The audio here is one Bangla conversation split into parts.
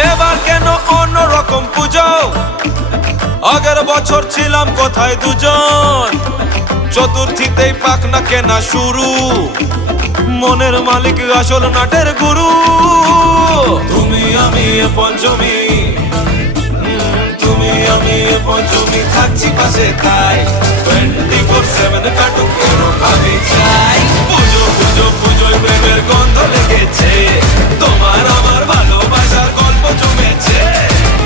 এবার কেন অন্যরকম পুজো? আগের বছর ছিলাম কোথায় দুজন, চতুর্থীতেই পাখনা কেনা শুরু। মনের মালিক আসল নাটের গুরু। তুমি আমি এ পঞ্চমী, তুমি আমি এ পঞ্চমী, থাকছি পাশে তাই 24/7 কাটুক এরকম ভাবে চাই। পুজো পুজো পুজোয় প্রেমের গন্ধ লেগেছে, তোমার আমার ভালোবাসার গল্প জমেছে।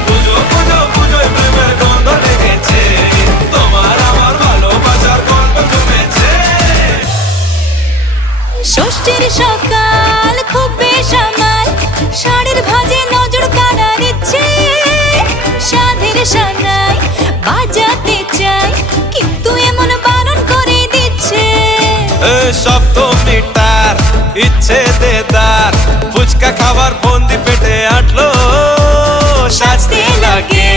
পুজো পুজো পুজোয় প্রেমের গন্ধ লেগেছে, তোমার আমার ভালোবাসার গল্প জমেছে। ষষ্ঠীর সকাল খুব বেসামাল, শাড়ির ভাঁজে নজর কাড়া দিচ্ছে। সাধের সানাই বাজাতে চাই, কিন্তু এমন বারণ করে দিচ্ছে। সপ্তমীটার ইচ্ছে দেদার, ফুচকা খাবার বন্দি পেটে আটলো। সাজতে লাগে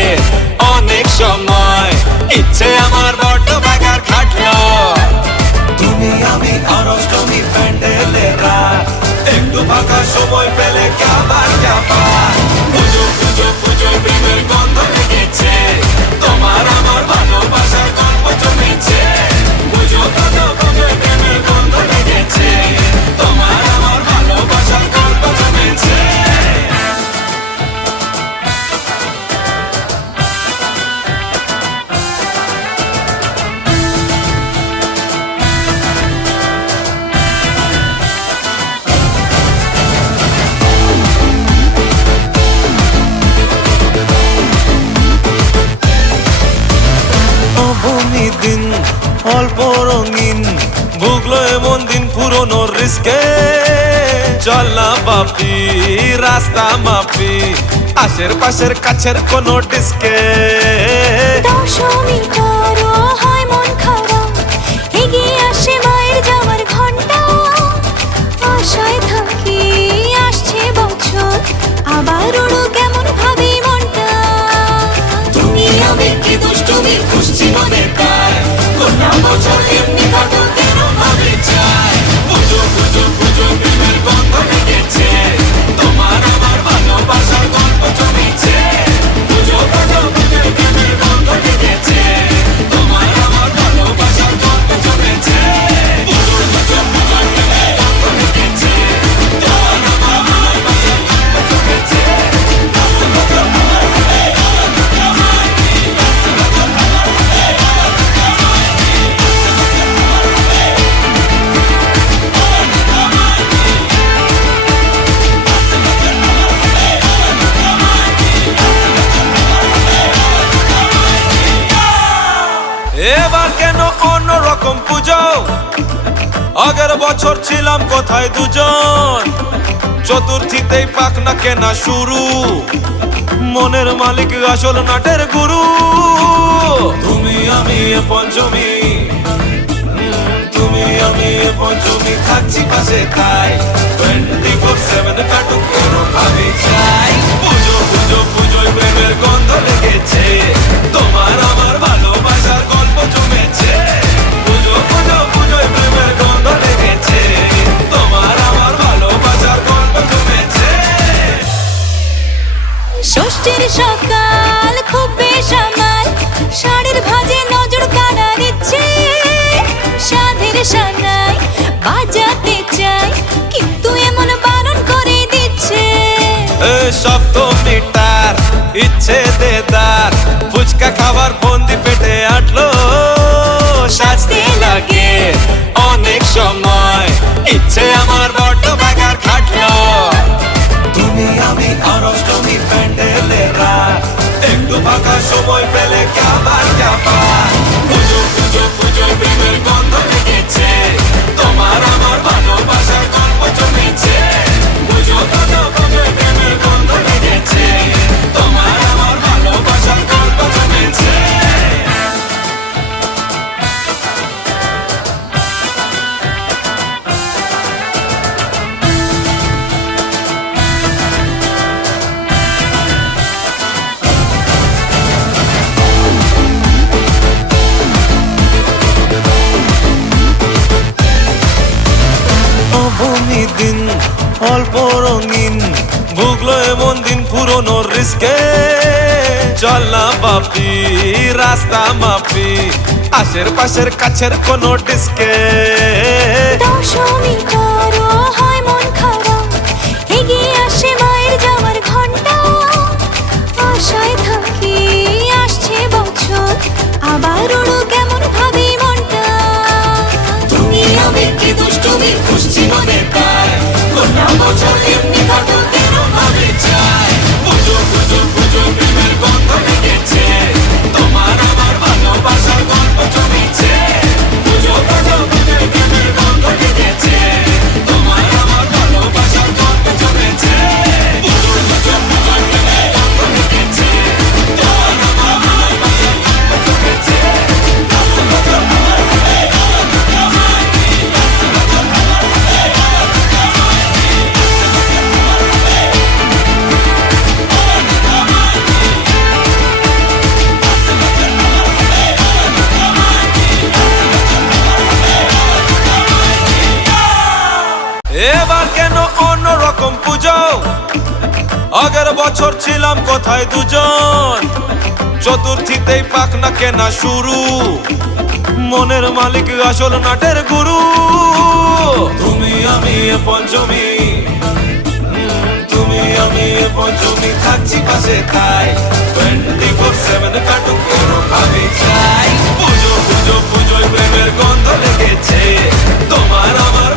অনেক সময়, ইচ্ছে আমার বড্ড বাগার খাটলো। তুমি আমি আর অষ্টমী প্যান্ডেলে রাত, একটু ফাঁকা সময় পেলে কাবার যাবার। পুজো পুজো পুজো প্রেমের গন্ধ লেগেছে, তোমার আমার ভালোবাসার গল্প জমেছে। পুজো পুজো পুজো প্রেমের গন্ধ লেগেছে, তোমার আমার ভালোবাসার গল্প জমেছে। ভূমি দিন অল্প রঙিন, ভুগলো এমন দিন পুরনো রিস্কে। চল না বাপি রাস্তা মাপি, আশের পাশের কাছের কোনো ডিস্কে। দশমীটারও হয় মন খারাপ, এগিয়ে আসে মায়ের যাওয়ার ঘন্টা। আশায় থাকি আসছে বছর, আবার উড়ো কেমন ভাবি মনটা। তুমি আমি কি দুষ্টুমি খুশি মনে পায়, কোনা বছর এমনি কাটুক এরকম ভাবে চাই। পুজো পুজো পুজো প্রেমের গন্ধ লেগেছে, তোমার আমার ভালোবাসার গল্প জমেছে। পুজো পুজো পুজো প্রেমের গন্ধ লেগেছে, তোমার আমার ভালোবাসার গল্প জমেছে। পুজো পুজো পুজো প্রেমের গন্ধ লেগেছে, তোমার আমার ভালোবাসার গল্প জমেছে। এবার কেন অন্যরকম পুজো? আগের বছর ছিলাম কোথায় দুজন, চতুর্থীতেই পাখনা কেনা শুরু। মনের মালিক আসল নাটের গুরু। তুমি আমি এ পঞ্চমী, তুমি আমি এ পঞ্চমী, থাকছি পাশে তাই 24/7 কাটুক এরকম ভাবে চাই। পুজো পুজো পুজোয় প্রেমের গন্ধ লেগেছে, তোমার আমার ভালোবাসার গল্প জমেছে। পুজো পুজো পুজোয় প্রেমের গন্ধ লেগেছে, তোমার আমার ভালোবাসার গল্প জমেছে। ষষ্ঠীর সকাল খুব বেসামাল, শাড়ির ভাঁজে নজর কাড়া দিচ্ছে। সাধের সানাই বাজাতে চাই, কিন্তু এমন বারণ করে দিচ্ছে। সপ্তমীটার ইচ্ছে দেদার, ফুচকা খাবার বন্দি পেটে আটলো। সাজতে লাগে অনেক সময়, ইচ্ছে আমার বড্ড বাগার খাটলো। তুমি আমি আর অষ্টমী প্যান্ডেলে রাত, একটু ফাঁকা সময় পেলে কাবার যাবার। পুজো পুজো পুজো প্রেমের গন্ধ লেগেছে, তোমার আমার ভালোবাসার গল্প জমেছে। পুজো পুজো পুজো প্রেমের গন্ধ লেগেছে, তোমার আমার ভালোবাসার গল্প জমেছে। দিন অল্প রঙিন, ভুগলো এমন দিন পুরনো রিস্কে চল না বাপি রাস্তা মাপি আশের পাশের কাছের কোনো ডিস্কে 10 মিটারও হয় মন খারাপ এগিয়ে আসে মায়ের যাওয়ার ঘন্টা আশায় থাকি আসছে বছর আবার উড়ো কেমন ভাবি মনটা তুমি আমি কি দুষ্টুমি খুশি মনে পায় গোটা বছর এমনি কাটো কেন ভাবে চায় পুজো পুজো পুজো প্রেমের গন্ধ লেগেছে তোমার আমার ভালোবাসার গল্প জমেছে পুজো পুজো পুজো প্রেমের গন্ধ লেগেছে তোমার আমার ভালোবাসার গল্প জমেছে পুজো পুজো পুজো প্রেমের গন্ধ লেগেছে তোমার আমার ভালোবাসার গল্প জমেছে এবার কেন অন্যরকম পুজো আগের বছর ছিলাম কোথায় দুজন চতুর্থীতেই পাখনা কেনা শুরু মনের মালিক আসল নাটের গুরু তুমি আমি এ পঞ্চমী তুমি আমি এ পঞ্চমী থাকছি পাশে তাই 24/7 কাটুক কোনো ভাবে চাই পুজো পুজো পুজোয় প্রেমের গন্ধ লেগেছে তোমার আমার